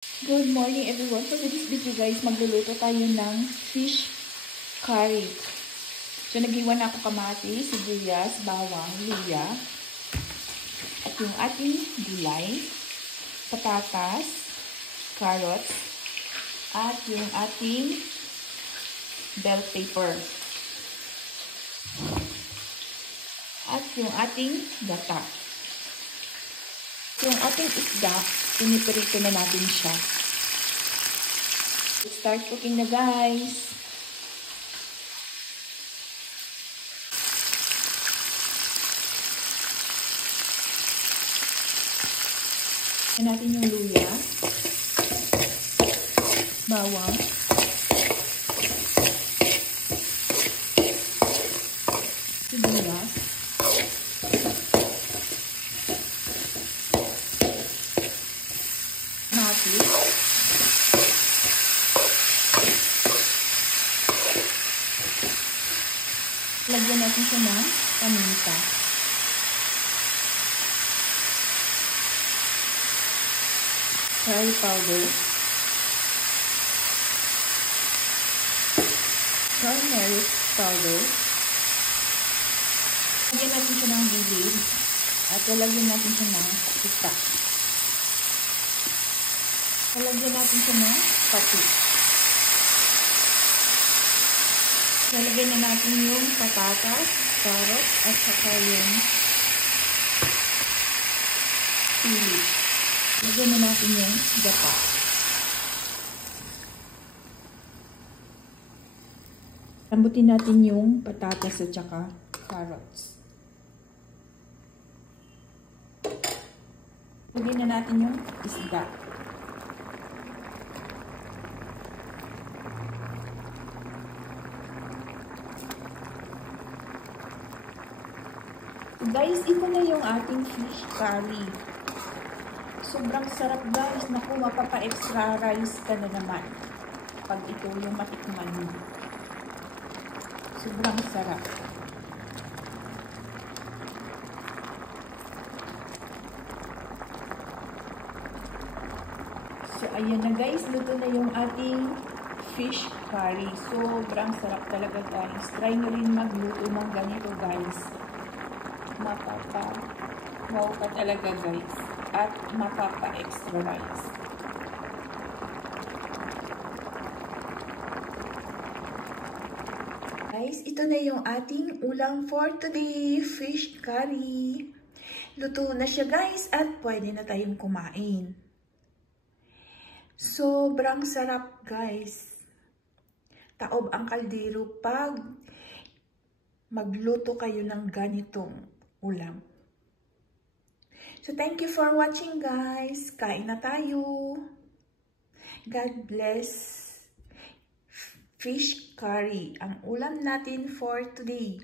Good morning everyone. For this video guys, magluluto tayo ng fish curry. So nag-iwan ako kamatis, sibuyas, bawang, luya, at yung ating gulay, patatas, carrots, at yung ating bell pepper. At yung ating gata. Yung ating isda, piniprito na natin siya. Let's start cooking na guys. Ayan natin yung luya, bawang, sibuyas, lagyan natin siya ng paminta. Curry powder. Turmeric powder. Lagyan natin siya ng gilid. At lalagyan natin siya ng pita. Lalagyan natin siya ng pati. Lalagyan na natin yung patatas, carrots, at saka yung pili. Lagyan na natin yung gata. Lambutin natin yung patatas at saka carrots. Lagyan na natin yung isda. Guys, ito na yung ating fish curry. Sobrang sarap guys. Naku, mapapa-extra rice ka na naman pag ito yung matikman mo. Sobrang sarap. So, ayan na guys. Luto na yung ating fish curry. Sobrang sarap talaga guys. Try nyo rin magluto ng ganito guys. Mapapa-wow ka talaga guys. At mapapa-extra rice. Guys, ito na yung ating ulam for today. Fish curry. Luto na siya guys at pwede na tayong kumain. Sobrang sarap guys. Taob ang kaldero pag magluto kayo ng ganitong ulam. So, thank you for watching guys. Kain na tayo. God bless. Fish curry ang ulam natin for today.